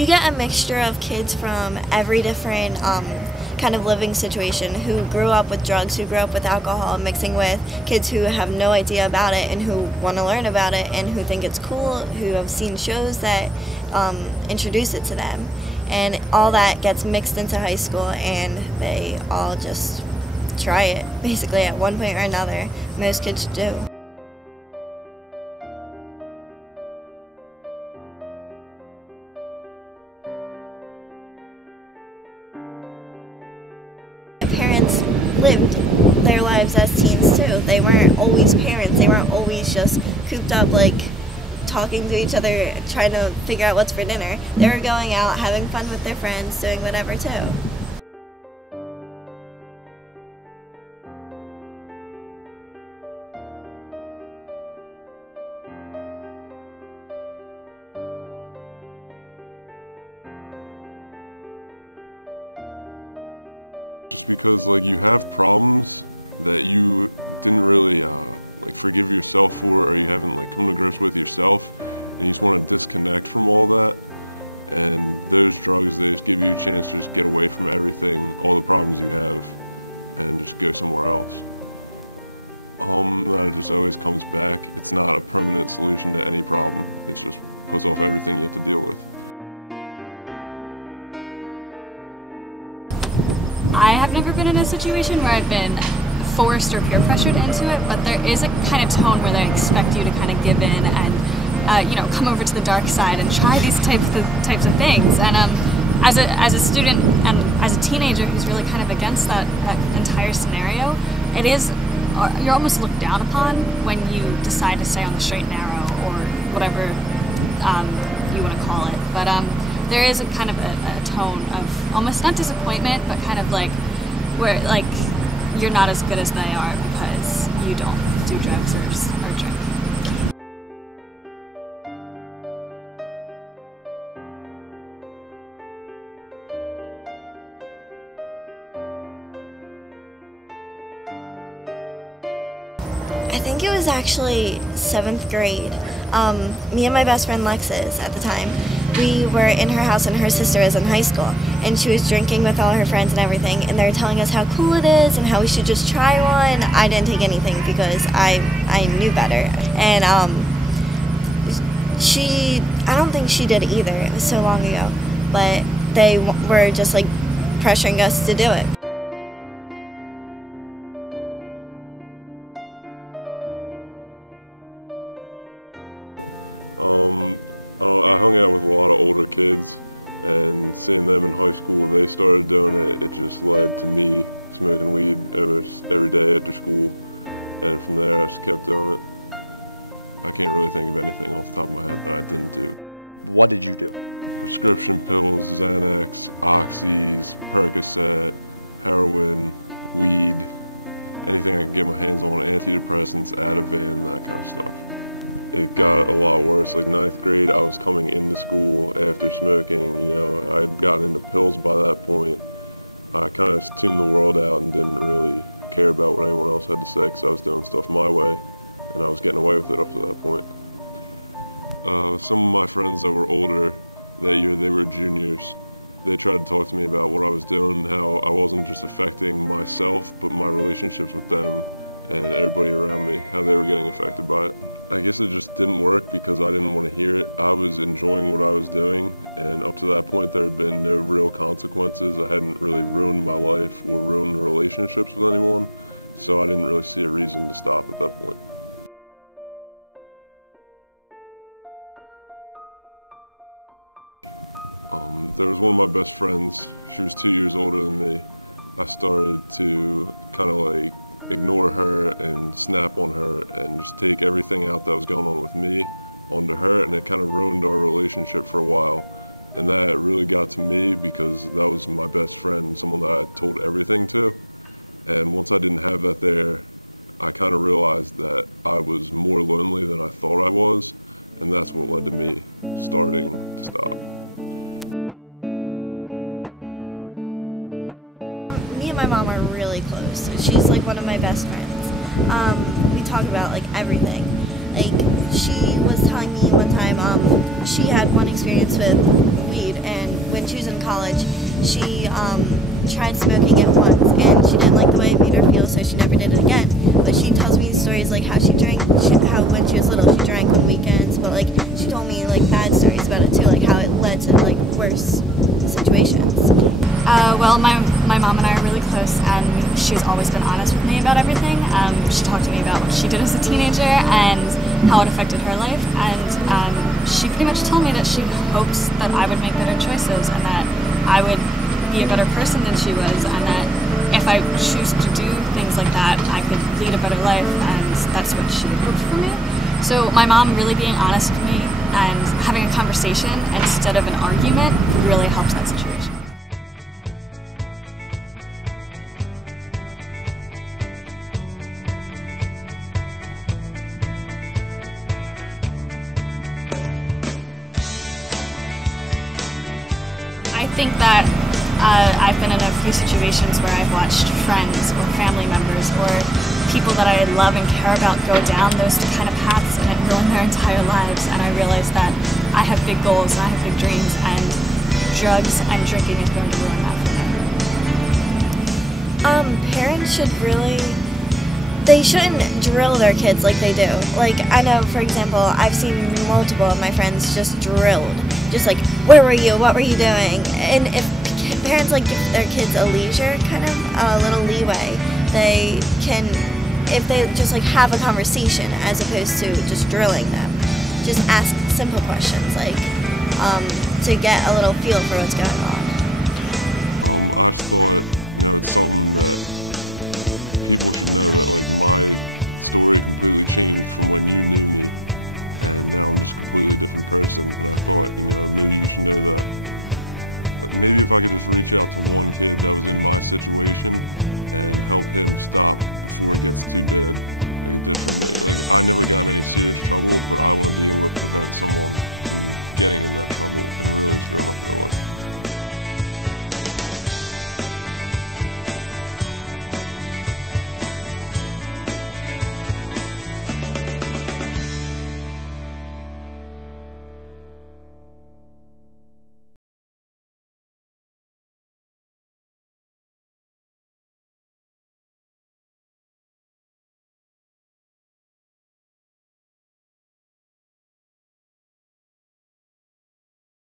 You get a mixture of kids from every different kind of living situation, who grew up with drugs, who grew up with alcohol, mixing with kids who have no idea about it and who want to learn about it and who think it's cool, who have seen shows that introduce it to them. And all that gets mixed into high school, and they all just try it, basically, at one point or another. Most kids do. Parents lived their lives as teens too. They weren't always parents. They weren't always just cooped up, like talking to each other, trying to figure out what's for dinner. They were going out, having fun with their friends, doing whatever too. Just because like you have problems that you didn't really like forgive yourself for, or you haven't like come to grips with yourself, and you just want to disconnect from all that. And those drugs, they just give you a chance to just get away from everything, all the problems you have, and just go somewhere else. That just always comes back. It's not a permanent solution to any problem. It just puts off everything you have to deal with. I have never been in a situation where I've been forced or peer pressured into it, but there is a kind of tone where they expect you to kind of give in and you know, come over to the dark side and try these types of things. And as a student and as a teenager who's really kind of against that entire scenario, it is, you're almost looked down upon when you decide to stay on the straight and narrow, or whatever you want to call it. But there is a kind of a tone of almost not disappointment, but kind of like where like you're not as good as they are because you don't do drugs or drink. I think it was actually 7th grade. Me and my best friend Lexis at the time, we were in her house and her sister was in high school, and she was drinking with all her friends and everything, and they were telling us how cool it is and how we should just try one. I didn't take anything because I knew better, and I don't think she did either. It was so long ago, but they were just like pressuring us to do it. I hung out with a lot of older kids, and seeing them in high school, they started doing it. It just led to me smoking weed almost every day after school, and from there I just kept doing it. I can't really think of anything off the top of my head that I didn't do. What did you do? Prescription pills, Xanax, Oxys, Percocet, heroin, weed, anything I could get my hands on, antidepressants, Ativan, that kind of stuff. It got a lot worse. Like 9th grade, I was coming into school after smoking. You know, I'd gotten into pills by that point. I kind of tuned the world out and didn't really care about what anyone else had to say because I was doing stuff my way, and I was getting away with it up to that point. Some of my friends that were older that year, they were juniors. They tried to talk to me about what I was doing, how I wasn't just affecting myself, but my relationships with them and everybody around me, how they were getting affected by it. I guess it just didn't work because I didn't want to hear it. I was enjoying what I was doing, and up to that point there had been no real consequences. I hadn't really ruined my life or ruined relationships with anyone, so I didn't really see a reason to stop at that point. There was one of my best friends. She was 2 years older than me. I started to kind of like ignore her and snap on her and just take everything out that was going on with me onto her, and it kind of ruined our relationship for a while. And that really got to me because that was my best friend, someone that I told everything to. And once I didn't have that there, I kind of realized that I was more lonely than I thought I was, and that's what led to me starting to stop. Me and my mom are really close. She's like one of my best friends. We talk about like everything. Like, she was telling me one time she had one experience with weed, and when she was in college, she tried smoking it once, and she didn't like the way it made her feel, so she never did it again. But she tells me stories like how she drank, how when she was little she drank on weekends, but like she told me like bad stories about it too, like how it led to like worse situations. Well, my mom and I are really close, and she's always been honest with me about everything. She talked to me about what she did as a teenager and how it affected her life, and she pretty much told me that she hopes that I would make better choices and that I would be a better person than she was, and that if I choose to do things like that, I could lead a better life, and that's what she hoped for me. So my mom really being honest with me and having a conversation instead of an argument really helps that situation. I think that I've been in a few situations where I've watched friends or family members or people that I love and care about go down those kind of paths, and it ruined their entire lives, and I realized that I have big goals and I have big dreams, and drugs and drinking is going to ruin that for me. Parents should they shouldn't drill their kids like they do. Like, I know, for example, I've seen multiple of my friends just drilled. Just like, where were you? What were you doing? And if parents like give their kids a leisure, kind of a little leeway, they can, if they just like have a conversation as opposed to just drilling them, just ask simple questions like to get a little feel for what's going on. I've thought, it's something that people should know, that like my story completely changed from when you knew me, and now I'm just a completely different person. And I thought, maybe you should know that. But maybe if I could just reach out to one kid that was in my situation and help him stop before it gets too bad, like it did for me. Like, I never got in any serious trouble, but I want to be able to prevent someone from getting in that trouble and really screwing up their life.